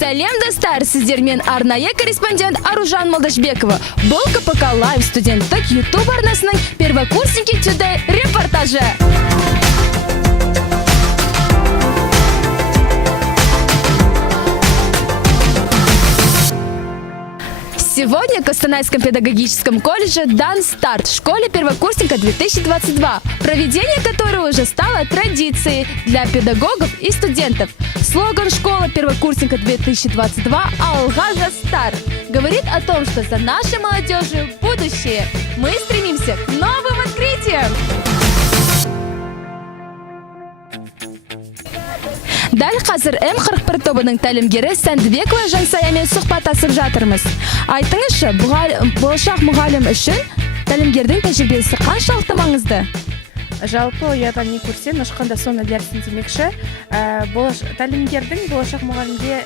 Сәлем достар, сіздермен арнайы корреспондент Аружан Молдашбекова. Бұл КПК Лайв студенттік YouTube арнасының первокурсники Today репортажы. Сегодня в Костанайском педагогическом колледже дан старт школе первокурсника 2022, проведение которого уже стало традицией для педагогов и студентов. Слоган школы первокурсника 2022 «Алга за старт» говорит о том, что за нашей молодежью будущее. Мы стремимся к новым открытиям. Дәл қазір М41 тобының тәлімгері Сәндібекова Жансаямен сұхбаттасып жатырмыз. Айтыңызшы, болашақ мұғалім үшін тәлімгердің тәжірибесі қаншалықты маңызды? Жалпы ядан не көрсем, ешқанда соны дәрсін демекші, тәлімгердің болашақ мұғалімге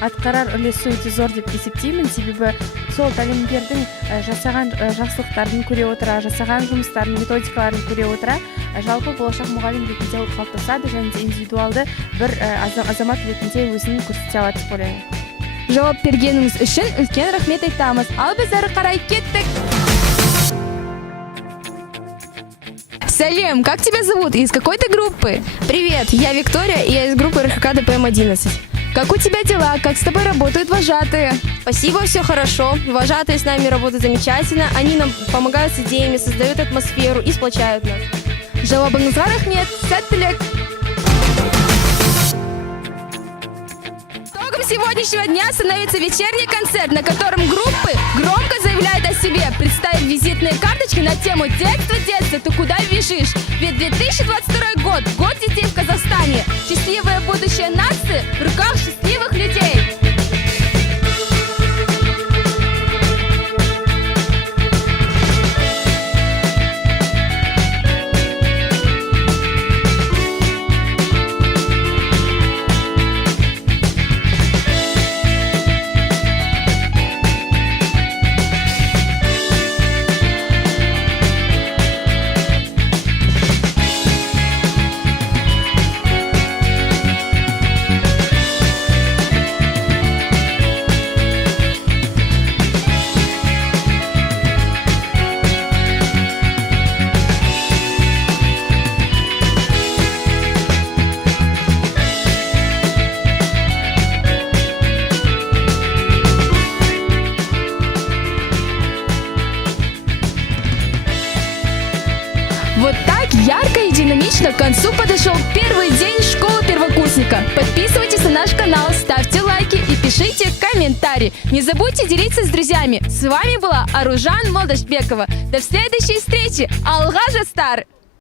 атқарар үлесі өте зор деп есептеймін. Себебі сол тәлімгердің жасаған жақсылықтарын көре отыра, жасаған жұмыстарын, методикаларын көре отыра, жалпы болашақ мұғалім ретінде ол қалыптасады және де индивидуалды бір азамат ретінде өзін көрсете алады деп ойлаймын. Жауап бергеніңіз үшін үлкен рахмет айтамыз. Ал біз әрі қарай кеттік. Салем, как тебя зовут и из какой ты группы? Привет, я Виктория, и я из группы РХК ДПМ-11. Как у тебя дела? Как с тобой работают вожатые? Спасибо, все хорошо. Вожатые с нами работают замечательно. Они нам помогают с идеями, создают атмосферу и сплочают нас. Жауабыңызға рахмет, сәттілік. Итогом сегодняшнего дня становится вечерний концерт, на котором группы громко заявляют о себе, представив визитные карточки на тему «Детство, детство, ты куда бежишь?» Ведь 2022 год – год детей в Казахстане. Счастливое будущее нации в руках счастливых людей. Вот так ярко и динамично к концу подошел первый день школы первокурсника. Подписывайтесь на наш канал, ставьте лайки и пишите комментарии. Не забудьте делиться с друзьями. С вами была Аружан Молдашбекова. До следующей встречи. Алга же стар!